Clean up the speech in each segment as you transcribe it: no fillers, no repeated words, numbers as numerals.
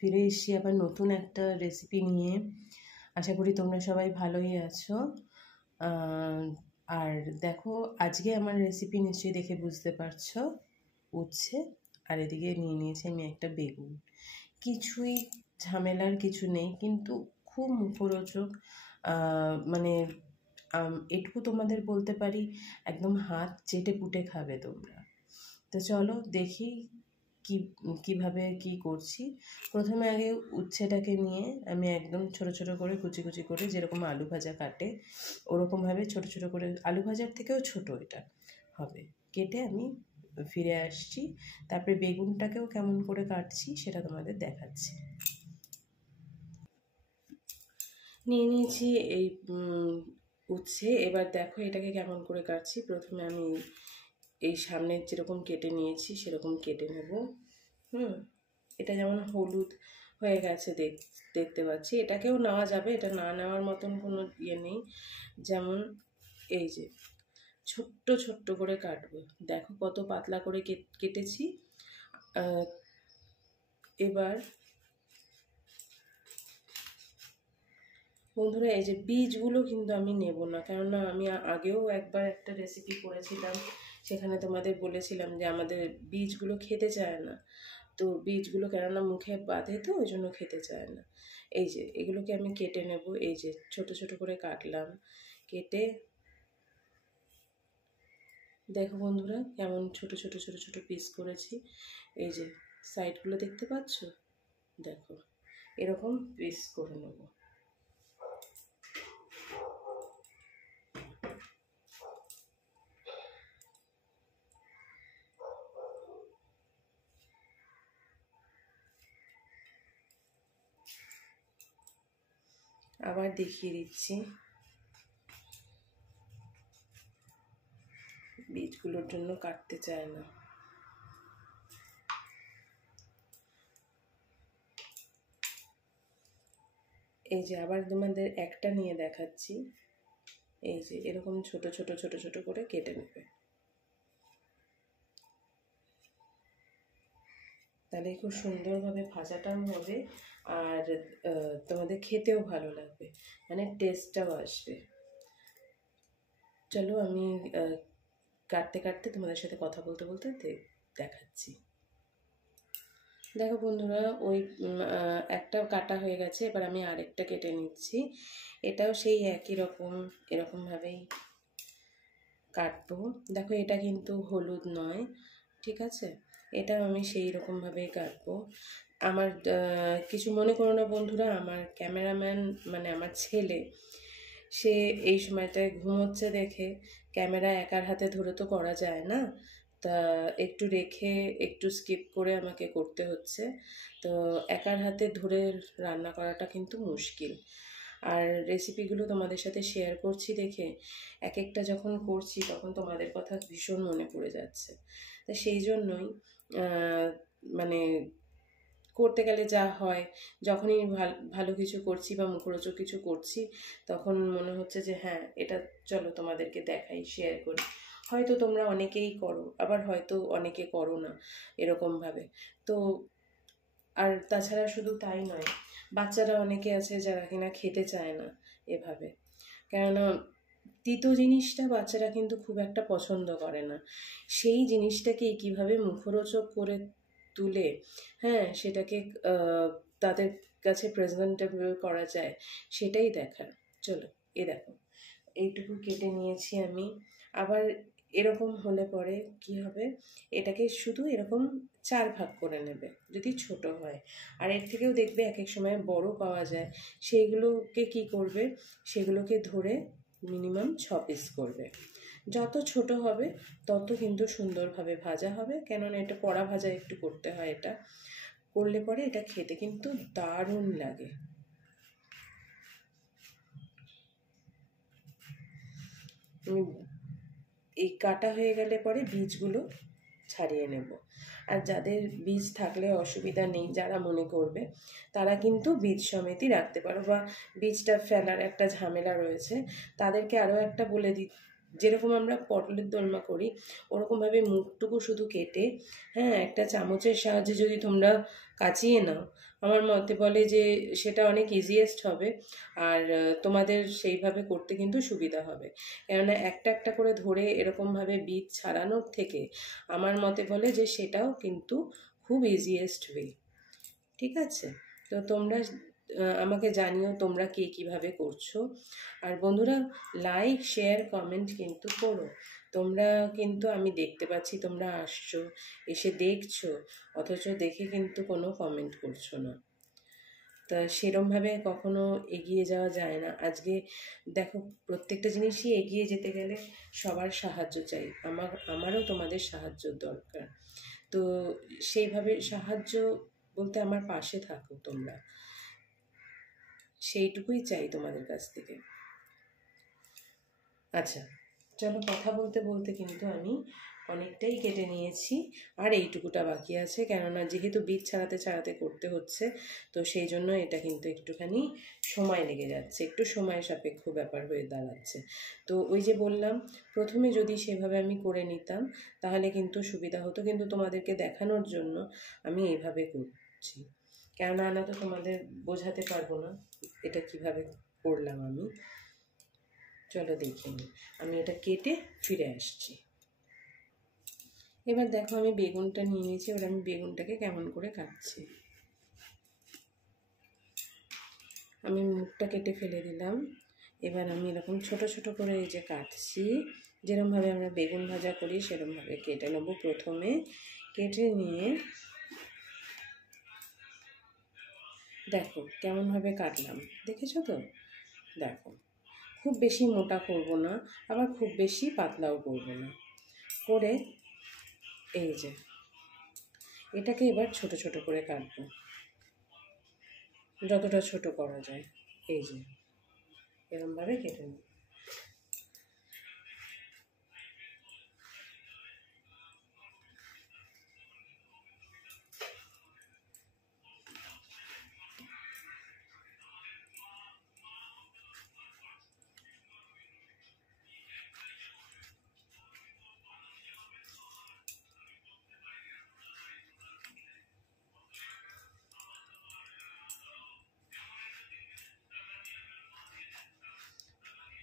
ফিরে এসেছি আবার নতুন একটা রেসিপি নিয়ে। আশা করি তোমরা সবাই ভালোই আছো। আর দেখো, আজকে আমার রেসিপি নিশ্চয়ই দেখে বুঝতে পারছো, উচ্ছে। আর এদিকে নিয়ে নিয়েছি আমি একটা বেগুন। কিছুই ঝামেলার কিছু নেই, কিন্তু খুব মুখরোচক। মানে এটুকু তোমাদের বলতে পারি, একদম হাত চেটে পুটে খাবে তোমরা। তো চলো দেখি কিভাবে কি করছি। প্রথমে আগে উচ্ছেটাকে নিয়ে আমি একদম ছোট ছোট করে কুচি কুচি করে, যেরকম আলু ভাজা কাটে ওরকমভাবে ছোট ছোট করে, আলু ভাজার থেকেও ছোট এটা হবে, কেটে আমি ফিরে আসছি। তারপরে বেগুনটাকেও কেমন করে কাটছি সেটা তোমাদের দেখাচ্ছি। নিয়ে নিয়েছি এই উচ্ছে। এবার দেখো এটাকে কেমন করে কাটছি। প্রথমে আমি এই সামনের যেরকম কেটে নিয়েছি সেরকম কেটে নেব। এটা যেমন হলুদ হয়ে গেছে দেখতে পাচ্ছি, এটাকেও নেওয়া যাবে, এটা না নেওয়ার মতন কোনো ইয়ে নেই। যেমন এই যে ছোট্ট ছোট্ট করে কাটবো, দেখো কত পাতলা করে কেটেছি। এবার বন্ধুরা, এই যে বীজগুলো কিন্তু আমি নেব না, কেননা আমি আগেও একবার একটা রেসিপি করেছিলাম, সেখানে তোমাদের বলেছিলাম যে আমাদের বীজগুলো খেতে চায় না। তো বীজগুলো কেননা মুখে বাঁধে, তো ওই জন্য খেতে চায় না। এই যে এগুলোকে আমি কেটে নেব। এই যে ছোট ছোট করে কাটলাম, কেটে দেখো বন্ধুরা কেমন ছোট ছোট ছোট ছোট পিস করেছি। এই যে সাইডগুলো দেখতে পাচ্ছ, দেখো এরকম পিস করে নেব। আবার দেখিয়ে দিচ্ছি, বীজগুলোর জন্য কাটতে চায় না। এই যে আবার তোমাদের একটা নিয়ে দেখাচ্ছি। এই যে এরকম ছোট ছোট ছোট ছোট করে কেটে নেবে, তাহলে খুব সুন্দরভাবে ভাজাটাও হবে, আর তোমাদের খেতেও ভালো লাগবে, মানে টেস্টটাও আসবে। চলো আমি কাটতে কাটতে তোমাদের সাথে কথা বলতে বলতে দেখাচ্ছি। দেখো বন্ধুরা, ওই একটা কাটা হয়ে গেছে, এবার আমি আরেকটা কেটে নিচ্ছি। এটাও সেই একই রকম, এরকমভাবেই কাটবো। দেখো এটা কিন্তু হলুদ নয়, ঠিক আছে, এটাও আমি সেই রকমভাবেই কাটবো। আমার কিছু মনে করো না বন্ধুরা, আমার ক্যামেরাম্যান মানে আমার ছেলে, সে এই সময়টায় ঘুমোচ্ছে দেখে ক্যামেরা একার হাতে ধরে তো করা যায় না, তা একটু রেখে একটু স্কিপ করে আমাকে করতে হচ্ছে। তো একার হাতে ধরে রান্না করাটা কিন্তু মুশকিল। আর রেসিপিগুলো তোমাদের সাথে শেয়ার করছি দেখে এক একটা যখন করছি তখন তোমাদের কথা ভীষণ মনে পড়ে যাচ্ছে। তা সেই জন্যই মানে করতে গেলে যা হয়, যখনই ভালো কিছু করছি বা মুখরোচক কিছু করছি, তখন মনে হচ্ছে যে হ্যাঁ এটা চলো তোমাদেরকে দেখাই, শেয়ার করি। হয়তো তোমরা অনেকেই করো, আবার হয়তো অনেকে করো না এরকমভাবে। তো আর তাছাড়া শুধু তাই নয়, বাচ্চারা অনেকে আছে যারা কিনা খেতে চায় না এভাবে, কেননা তিতো জিনিসটা বাচ্চারা কিন্তু খুব একটা পছন্দ করে না। সেই জিনিসটাকে কীভাবে মুখরোচক করে তুলে, হ্যাঁ, সেটাকে তাদের কাছে প্রেজেন্টেবল করা যায়, সেটাই দেখার। চলো এ দেখো এইটুকু কেটে নিয়েছি আমি। আবার এরকম হলে পরে কি হবে, এটাকে শুধু এরকম 4 ভাগ করে নেবে যদি ছোট হয়। আর এর থেকেও দেখবে এক এক সময় বড় পাওয়া যায়, সেইগুলোকে কি করবে, সেগুলোকে ধরে মিনিমাম 6 পিস করবে। যত ছোট হবে তত কিন্তু সুন্দরভাবে ভাজা হবে, কেননা এটা কড়া ভাজা একটু করতে হয়, এটা করলে পরে এটা খেতে কিন্তু দারুণ লাগে। এই কাটা হয়ে গেলে পরে বীজগুলো ছাড়িয়ে নেব। আর যাদের বীজ থাকলে অসুবিধা নেই, যারা মনে করবে তারা কিন্তু বীজ সমেতই রাখতে পারো, বা বীজটা ফেলার একটা ঝামেলা রয়েছে, তাদেরকে আরও একটা যেরকম আমরা পটলের দোলমা করি ওরকমভাবে মুখটুকু শুধু কেটে, হ্যাঁ, একটা চামচের সাহায্যে যদি তোমরা কাচিয়ে নাও, আমার মতে বলে যে সেটা অনেক ইজিয়েস্ট হবে। আর তোমাদের সেইভাবে করতে কিন্তু সুবিধা হবে, কেননা একটা একটা করে ধরে এরকমভাবে বীজ ছাড়ানোর থেকে আমার মতে বলে যে সেটাও কিন্তু খুব ইজিয়েস্ট ওয়ে। ঠিক আছে, তো তোমরা আমাকে জানিও তোমরা কে কীভাবে করছো। আর বন্ধুরা, লাইক শেয়ার কমেন্ট কিন্তু করো। তোমরা কিন্তু, আমি দেখতে পাচ্ছি তোমরা আসছো, এসে দেখছো, অথচ দেখে কিন্তু কোনো কমেন্ট করছো না। তা সেরমভাবে কখনো এগিয়ে যাওয়া যায় না। আজকে দেখো, প্রত্যেকটা জিনিসই এগিয়ে যেতে গেলে সবার সাহায্য চাই। আমারও তোমাদের সাহায্য দরকার। তো সেইভাবে সাহায্য বলতে আমার পাশে থাকো তোমরা, সেইটুকুই চাই তোমাদের কাছ থেকে। আচ্ছা, চলো, কথা বলতে বলতে কিন্তু আমি অনেকটাই কেটে নিয়েছি, আর এইটুকুটা বাকি আছে, কেননা যেহেতু বীজ ছাড়াতে ছাড়াতে করতে হচ্ছে, তো সেই জন্য এটা কিন্তু একটুখানি সময় লেগে যাচ্ছে, একটু সময় সাপেক্ষ ব্যাপার হয়ে দাঁড়াচ্ছে। তো ওই যে বললাম, প্রথমে যদি সেভাবে আমি করে নিতাম তাহলে কিন্তু সুবিধা হতো, কিন্তু তোমাদেরকে দেখানোর জন্য আমি এইভাবে করছি, কেননা না তো তোমাদের বোঝাতে পারবো না এটা কিভাবে করলাম আমি। চলো দেখে নিই, আমি এটা কেটে ফিরে আসছি। এবার দেখো, আমি বেগুনটা নিয়ে নিয়েছি, এবার আমি বেগুনটাকে কেমন করে কাটছি। আমি মুখটা কেটে ফেলে দিলাম। এবার আমি এরকম ছোট ছোট করে এই যে কাটছি, যেরকমভাবে আমরা বেগুন ভাজা করি সেরকমভাবে কেটে নেবো। প্রথমে কেটে নিয়ে দেখো কেমনভাবে কাটলাম, দেখেছো তো? দেখো, খুব বেশি মোটা করব না, আবার খুব বেশি পাতলাও করব না, করে এই যে এটাকে এবার ছোট ছোট করে কাটবো, যতটা ছোট করা যায়। এই যে এরকমভাবে কেটে নেব।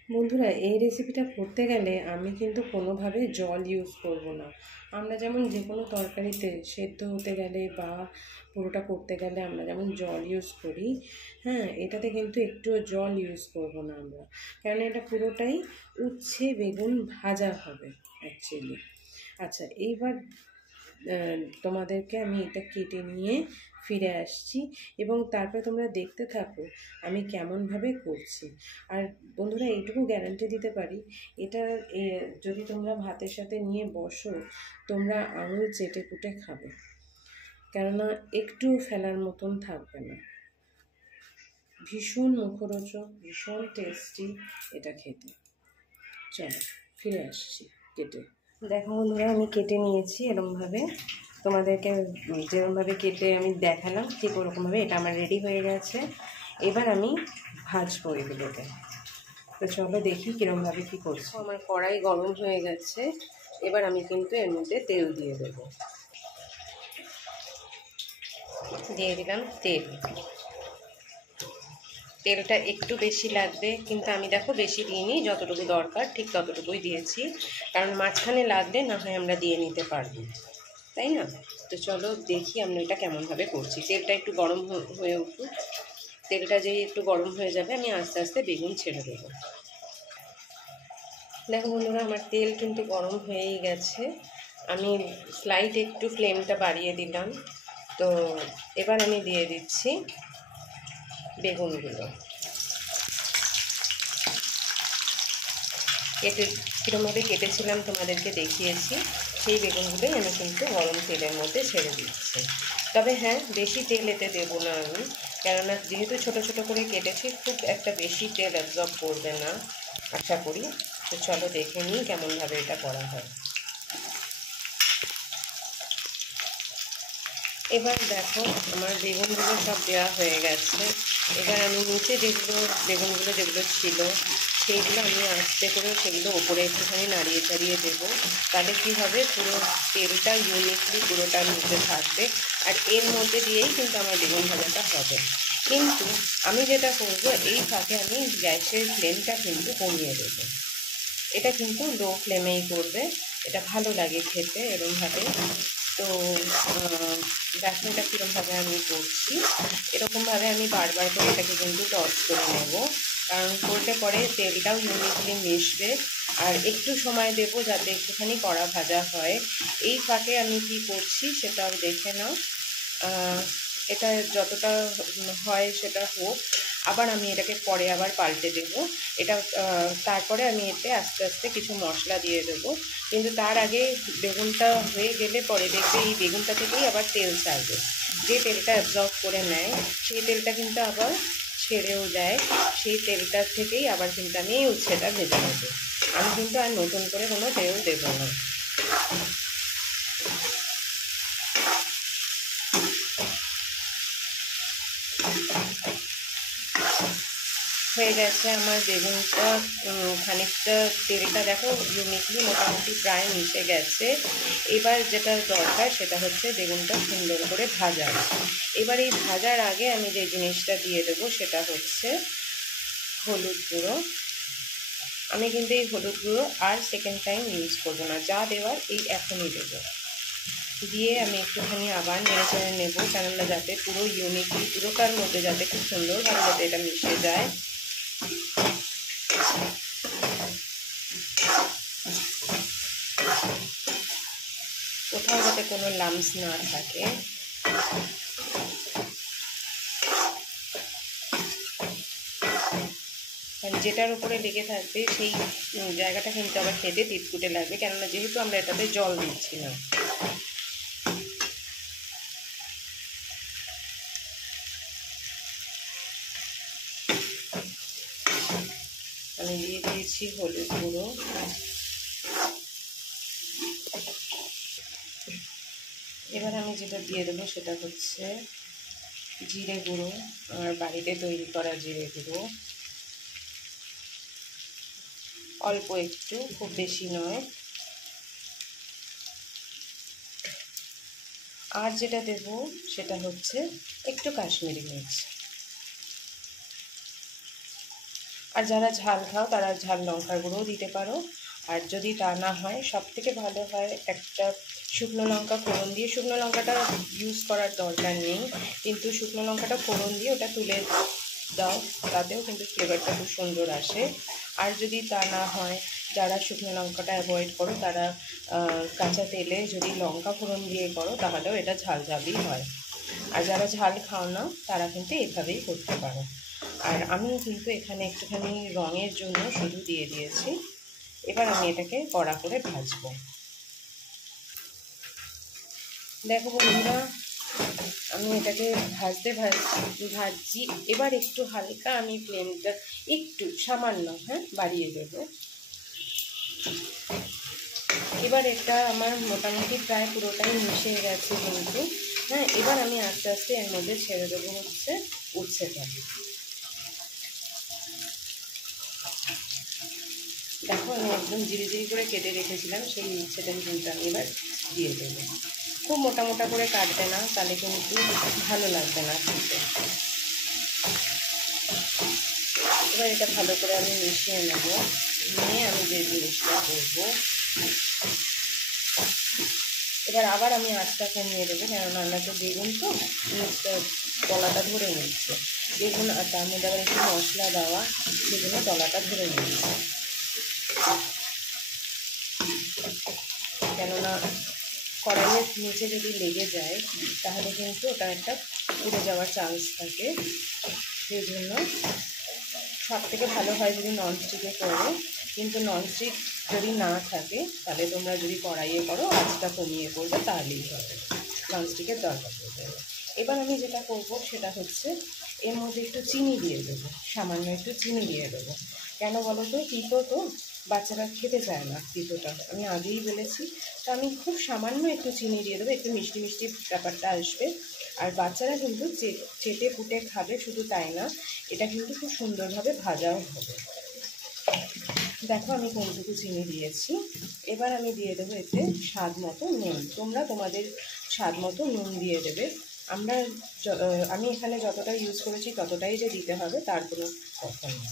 বন্ধুরা, এই রেসিপিটা করতে গেলে আমি কিন্তু কোনোভাবে জল ইউজ করব না। আমরা যেমন যে কোনো তরকারিতে সেদ্ধ হতে গেলে বা পুরোটা করতে গেলে আমরা যেমন জল ইউজ করি, হ্যাঁ, এটাতে কিন্তু একটুও জল ইউজ করব না আমরা, কারণ এটা পুরোটাই উচ্ছে বেগুন ভাজা হবে অ্যাকচুয়ালি। আচ্ছা, এইবার তোমাদেরকে আমি এটা কেটে নিয়ে ফিরে আসছি, এবং তারপরে তোমরা দেখতে থাকো আমি কেমনভাবে করছি। আর বন্ধুরা, এইটুকু গ্যারান্টি দিতে পারি, এটা যদি তোমরা ভাতের সাথে নিয়ে বসো, তোমরা আঙুল চেটে পুটে খাবে, কেননা একটু ফেলার মতন থাকবে না। ভীষণ মুখরোচক, ভীষণ টেস্টি এটা খেতে। চলো ফিরে আসছি কেটে। দেখো বন্ধুরা, আমি কেটে নিয়েছি এরকমভাবে, তোমাদেরকে যেরকমভাবে কেটে আমি দেখালাম ঠিক ওরকমভাবে এটা আমার রেডি হয়ে গেছে। এবার আমি ভাজবো এগুলোকে। তো চলো দেখি কীরকমভাবে কী করছি। আমার কড়াই গরম হয়ে গেছে, এবার আমি কিন্তু এর মধ্যে তেল দিয়ে দেবো। দিয়ে দিলাম তেল। তেলটা একটু বেশি লাগবে, কিন্তু আমি দেখো বেশি দিইনি, যতটুকু দরকার ঠিক ততটুকুই দিয়েছি, কারণ মাঝখানে লাগলে না হয় আমরা দিয়ে নিতে পারবো, তাই না? তো চলো দেখি আমি এটা কেমনভাবে করছি। তেলটা একটু গরম হয়ে উঠুক, তেলটা যেই একটু গরম হয়ে যাবে আমি আস্তে আস্তে বেগুন ছেড়ে দেবো। দেখো বন্ধুরা, আমার তেল কিন্তু গরম হয়েই গেছে, আমি স্লাইড একটু ফ্লেমটা বাড়িয়ে দিলাম। তো এবার আমি দিয়ে দিচ্ছি বেগুনগুলো। কীরকমভাবে কেটেছিলাম তোমাদেরকে দেখিয়েছি, সেই বেগুনগুলোই আমি কিন্তু গরম তেলের মধ্যে ছেড়ে দিচ্ছি। তবে হ্যাঁ, বেশি তেল এতে দেবো না আমি, কেননা যেহেতু ছোট ছোট করে কেটেছি, খুব একটা বেশি তেল অ্যাবজর্ব করবে না আশা করি। তো চলো দেখে নিই কেমনভাবে এটা করা হয়। এবার দেখো, আমার বেগুনগুলো সব দেওয়া হয়ে গেছে। এবার আমি নিচে যেগুলো বেগুনগুলো যেগুলো ছিল সেইগুলো আমি আস্তে করে সেগুলো ওপরে একটুখানি নাড়িয়ে চাড়িয়ে দেবো। তাহলে কী হবে, পুরো তেলটা ইউনিকলি পুরোটার মধ্যে থাকবে। আর এর মধ্যে দিয়েই কিন্তু আমার বেগুন ভাজাটা হবে। কিন্তু আমি যেটা করবো, এই ফাঁকে আমি গ্যাসের ফ্লেমটা কিন্তু কমিয়ে দেবো। এটা কিন্তু লো ফ্লেমেই করবে, এটা ভালো লাগে খেতে এরকমভাবে। তো দেখো এটা কীরকমভাবে আমি করছি, এরকমভাবে আমি বারবার করে এটাকে কিন্তু টস করে নেব, কারণ করলে পরে তেলটাও ইউনিকলি মিশবে। আর একটু সময় দেব যাতে একটুখানি কড়া ভাজা হয়। এই ফাঁকে আমি কি করছি সেটাও দেখে নাও। এটা যতটা হয় সেটা হোক, আবার আমি এটাকে পরে আবার পাল্টে দেব। এটা তারপরে আমি এতে আস্তে আস্তে কিছু মশলা দিয়ে দেবো। কিন্তু তার আগে বেগুনটা হয়ে গেলে পরে দেখবে এই বেগুনটা থেকেই আবার তেল ছাড়বে। যে তেলটা অ্যাবজর্ব করে নেয় সেই তেলটা কিন্তু আবার ছেড়েও দেয়, সেই তেলটার থেকেই আবার কিন্তু আমি এই উচ্ছেটা ভেজে নেব। আমি কিন্তু আর নতুন করে কোনো তেল দেবো না। হয়ে গেছে আমার বেগুনটা, খানিকটা তেলটা দেখো ইউনিকলি মোটামুটি প্রায় মিশে গেছে। এবার যেটা দরকার সেটা হচ্ছে বেগুনটা সুন্দর করে ভাজা। এবার এই ভাজার আগে আমি যে জিনিসটা দিয়ে দেবো সেটা হচ্ছে হলুদ গুঁড়ো। আমি কিন্তু এই হলুদ গুঁড়ো আর সেকেন্ড টাইম ইউজ করবো না, যা দেওয়ার এই এখনই দেবো। দিয়ে আমি একটুখানি আবার নেড়ে চেড়ে নেবো, কেননা যাতে পুরো ইউনিকলি পুরোটার মধ্যে যাতে খুব সুন্দরভাবে যাতে এটা মিশে যায়। কোথাও যাতে কোনো লাম্পস না থাকে। যেটার উপরে লেগে থাকবে সেই জায়গাটা কিন্তু আবার খেতে তিতকুটে লাগবে, কেননা যেহেতু আমরা এটাতে জল দিচ্ছি না। আমি দিয়ে দিয়েছি হলুদ গুঁড়ো। এবার আমি যেটা দিয়ে দেবো সেটা হচ্ছে জিরে গুঁড়ো, আমার বাড়িতে তৈরি করা জিরে গুঁড়ো, অল্প একটু, খুব বেশি নয়। আর যেটা দেব সেটা হচ্ছে একটু কাশ্মীরি মির্চ। আর যারা ঝাল খাও তারা ঝাল লঙ্কার গুঁড়োও দিতে পারো। আর যদি তা না হয়, সবথেকে ভালো হয় একটা শুকনো লঙ্কা ফোড়ন দিয়ে, শুকনো লঙ্কাটা ইউজ করার দরকার নেই, কিন্তু শুকনো লঙ্কাটা ফোড়ন দিয়ে ওটা তুলে দাও, তাতেও কিন্তু ফ্লেভারটা খুব সুন্দর আসে। আর যদি তা না হয়, যারা শুকনো লঙ্কাটা অ্যাভয়েড করো তারা কাঁচা তেলে যদি লঙ্কা ফোড়ন দিয়ে করো তাহলেও এটা ঝাল ঝালই হয়। আর যারা ঝাল খাও না তারা কিন্তু এভাবেই করতে পারো। আর আমি কিন্তু এখানে একটুখানি রঙের জন্য শুধু দিয়ে দিয়েছি। এবার আমি এটাকে কড়া করে ভাজবো। দেখো বন্ধুরা, আমি এটাকে ভাজছি। এবার একটু হালকা আমি ফ্লেমটা একটু সামান্য বাড়িয়ে দেব। এবার এটা আমার মোটামুটি প্রায় পুরোটাই মিশে গেছে কিন্তু। এবার আমি আস্তে আস্তে এর মধ্যে ছেড়ে দেবো হচ্ছে উচ্ছেটা। দেখো আমি একদম জিরি করে কেটে রেখেছিলাম সেই উচ্ছেটা কিন্তু আমি এবার দিয়ে দেবো। খুব মোটা মোটা করে কাটবে না, তাহলে কিন্তু ভালো লাগবে না খেতে। এবার এটা ভালো করে আমি মিশিয়ে নেব, নিয়ে আমি যে জিনিসটা করবো, এবার আবার আমি আঁচটা কমিয়ে দেবো, কেননা আমরা তো বেগুন তো তলাটা ধরে নিচ্ছে বেগুন, আর তার মধ্যে আবার একটু মশলা দেওয়া, সেজন্য তলাটা ধরে নিচ্ছে। কেননা কড়াইয়ের নিচে যদি লেগে যায় তাহলে কিন্তু ওটা একটা পুড়ে যাওয়ার চান্স থাকে। সেই জন্য সবথেকে ভালো হয় যদি ননস্টিকে করো, কিন্তু ননস্টিক যদি না থাকে তাহলে তোমরা যদি কড়াইয়ে করো আঁচটা কমিয়ে করবে, তাহলেই হবে, ননস্টিকের দরকার পড়বে না। এবার আমি যেটা করব সেটা হচ্ছে এর মধ্যে একটু চিনি দিয়ে দেবো, সামান্য একটু চিনি দিয়ে দেবো। কেন বলো তো, তিতো তো বাচ্চারা খেতে চায় না, তিতোটা আমি আগেই বলেছি। তো আমি খুব সামান্য একটু চিনি দিয়ে দেবো, একটু মিষ্টি মিষ্টি ব্যাপারটা আসবে। আর বাচ্চারা কিন্তু চেটে পুটে খাবে, শুধু তাই না, এটা কিন্তু খুব সুন্দরভাবে ভাজাও হবে। দেখো আমি কোনটুকু চিনি দিয়েছি। এবার আমি দিয়ে দেবো এতে স্বাদ মতো নুন। তোমরা তোমাদের স্বাদ মতো নুন দিয়ে দেবে। আমি এখানে যতটা ইউজ করেছি ততটাই যে দিতে হবে তার কোনো কথা নেই।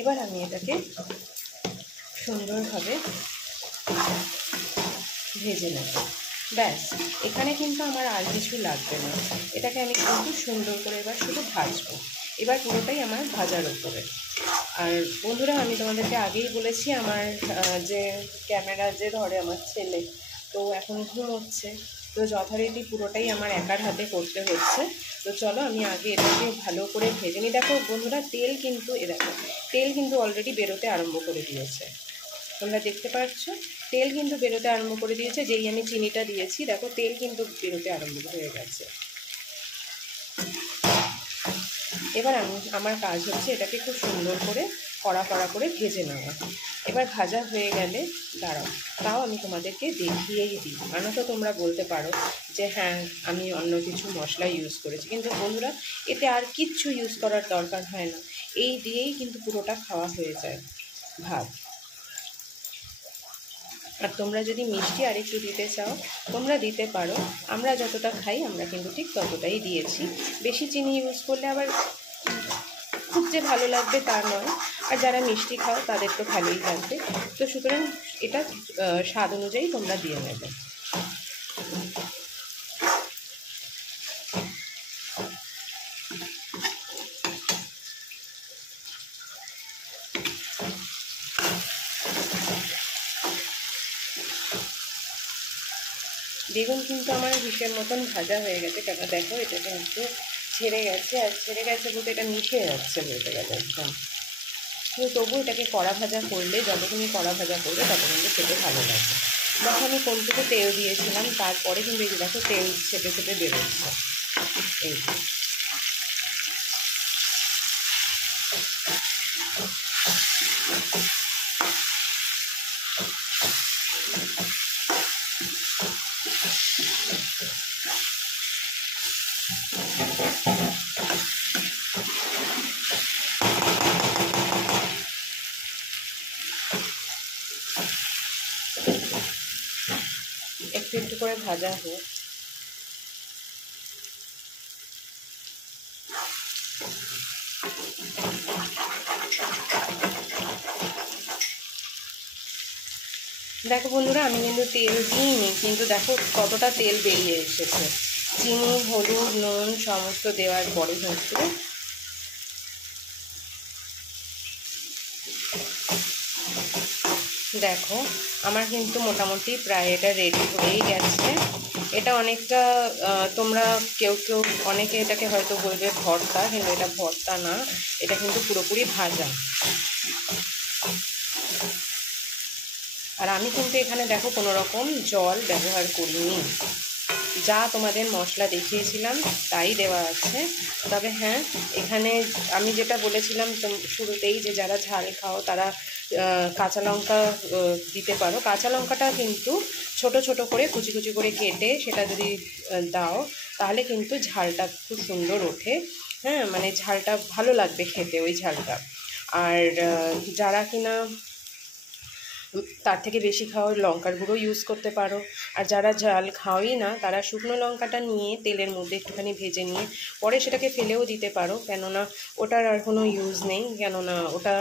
এবার আমি এটাকে সুন্দরভাবে ভেজে নেব। ব্যাস, এখানে কিন্তু আমার আর কিছু লাগবে না। এটাকে আমি কিন্তু সুন্দর করে এবার শুধু ভাজবো। এবার পুরোটাই আমার ভাজার উপরে। আর বন্ধুরা, আমি তোমাদেরকে আগেই বলেছি আমার যে ক্যামেরা যে ধরে আমার ছেলে, তো এখন ঘুমোচ্ছে, তো যথারীতি পুরোটাই আমার একার হাতে করতে হচ্ছে। তো চলো আমি আগে এটাকে ভালো করে ভেজে নিই। দেখো বন্ধুরা, তেল কিন্তু অলরেডি বেরোতে আরম্ভ করে দিয়েছে। তোমরা দেখতে পাচ্ছ তেল কিন্তু বেরোতে আরম্ভ করে দিয়েছে। যেই আমি চিনিটা দিয়েছি দেখো তেল কিন্তু বেরোতে আরম্ভ হয়ে গেছে। এবার আমার কাজ হচ্ছে এটাকে খুব সুন্দর করে কড়া করে ভেজে নেওয়া। এবার ভাজা হয়ে গেলে দাঁড়াও, তাও আমি তোমাদেরকে দেখিয়েই দিই। তো তোমরা বলতে পারো যে হ্যাঁ আমি অন্য কিছু মশলা ইউজ করেছি, কিন্তু বন্ধুরা এতে আর কিচ্ছু ইউজ করার দরকার হয় না। এই দিয়েই কিন্তু পুরোটা খাওয়া হয়ে যায় ভাত। আর তোমরা যদি মিষ্টি আর একটু দিতে চাও তোমরা দিতে পারো। আমরা যতটা খাই আমরা কিন্তু ঠিক ততটাই দিয়েছি। বেশি চিনি ইউজ করলে আবার খুব যে ভালো লাগবে তা নয়, আর যারা মিষ্টি খাও তাদের তো ভালোই লাগবে। তো সুতরাং এটা স্বাদ অনুযায়ী তোমরা দিয়ে নেবে। বেগুন কিন্তু আমার হিসেব মতন ভাজা হয়ে গেছে, কেন দেখো এটা কিন্তু ছেড়ে গেছে, আর ছেড়ে গেছে বলতে এটা মিশে যাচ্ছে বলতে গেলে একদম। কিন্তু তবু এটাকে কড়া ভাজা করলে, যতক্ষণই কড়া ভাজা করবে ততক্ষণ খেতে ভালো লাগবে। দেখো আমি কোনটুকু তেল দিয়েছিলাম, তারপরে কিন্তু এই যে দেখো তেল ছেপে ছেপে বেরোচ্ছে। এই একটু একটু করে ভাজা হোক। দেখো বন্ধুরা, আমি কিন্তু তেল দিইনি, কিন্তু দেখো কতটা তেল বেরিয়ে এসেছে। চিনি, হলুদ, নুন সমস্ত দেওয়ার পরে হচ্ছে দেখো আমার কিন্তু মোটামুটি প্রায় এটা রেডি হয়েই গেছে। এটা অনেকটা তোমরা কেউ অনেকে এটাকে হয়তো বলবে ভর্তা, কিন্তু এটা ভর্তা না, এটা কিন্তু পুরোপুরি ভাজা। আর আমি কিন্তু এখানে দেখো কোনো রকম জল ব্যবহার করিনি, যা তোমাদের মশলা দেখিয়েছিলাম তাই দেওয়া আছে। তবে হ্যাঁ, এখানে আমি যেটা বলেছিলাম শুরুতেই যে যারা ঝাল খাও তারা কাঁচা লঙ্কা দিতে পারো। কাঁচা লঙ্কাটা কিন্তু ছোট ছোট করে কুচি কুচি করে কেটে সেটা যদি দাও তাহলে কিন্তু ঝালটা খুব সুন্দর ওঠে। হ্যাঁ, মানে ঝালটা ভালো লাগবে খেতে ওই ঝালটা। আর যারা কিনা তার থেকে বেশি খাও লঙ্কার গুঁড়ো ইউজ করতে পারো। আর যারা ঝাল খাওয়াই না তারা শুকনো লঙ্কাটা নিয়ে তেলের মধ্যে একটুখানি ভেজে নিয়ে পরে সেটাকে ফেলেও দিতে পারো, কেননা ওটার আর কোনো ইউজ নেই। কেননা ওটা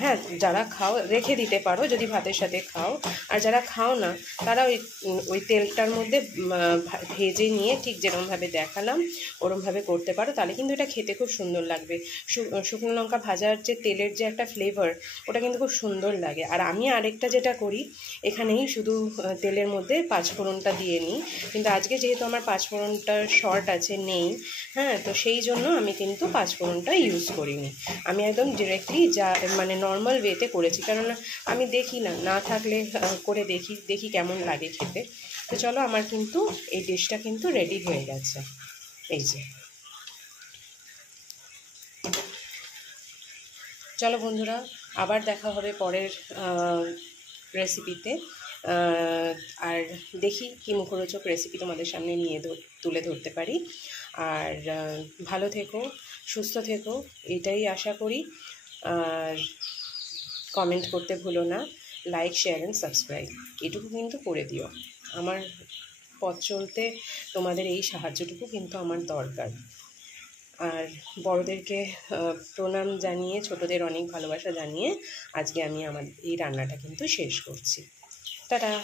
হ্যাঁ যারা খাও রেখে দিতে পারো যদি ভাতের সাথে খাও। আর যারা খাও না তারা ওই তেলটার মধ্যে ভেজে নিয়ে ঠিক যেরকমভাবে দেখালাম ওরমভাবে করতে পারো, তাহলে কিন্তু এটা খেতে খুব সুন্দর লাগবে। শুকনো লঙ্কা ভাজার যে তেলের যে একটা ফ্লেভার ওটা কিন্তু খুব সুন্দর লাগে। আর আমি আরেকটা যেটা করি, এখানেই শুধু তেলের মধ্যে পাঁচফোড়নটা দিয়ে নিই, কিন্তু আজকে যেহেতু আমার পাঁচফোড়নটা শর্ট আছে নেই, হ্যাঁ, তো সেই জন্য আমি কিন্তু পাঁচফোড়নটা ইউজ করিনি। আমি একদম ডিরেক্টলি যা মানে নর্মাল ওয়েতে করেছি, কেননা আমি দেখি না থাকলে করে দেখি কেমন লাগে খেতে। তো চলো আমার কিন্তু এই ডিশটা কিন্তু রেডি হয়ে গেছে। এই যে চলো বন্ধুরা, আবার দেখা হবে পরের রেসিপিতে। আর দেখি কী মুখরোচক রেসিপি তোমাদের সামনে নিয়ে তুলে ধরতে পারি। আর ভালো থেকো, সুস্থ থেকো, এটাই আশা করি। আর কমেন্ট করতে ভুলো না, লাইক শেয়ার অ্যান্ড সাবস্ক্রাইব এটুকু কিন্তু করে দিও। আমার পথ চলতে তোমাদের এই সাহায্যটুকু কিন্তু আমার দরকার। আর বড়োদেরকে প্রণাম জানিয়ে, ছোটদের অনেক ভালোবাসা জানিয়ে আজকে আমি আমার এই রান্নাটা কিন্তু শেষ করছি। টাটা।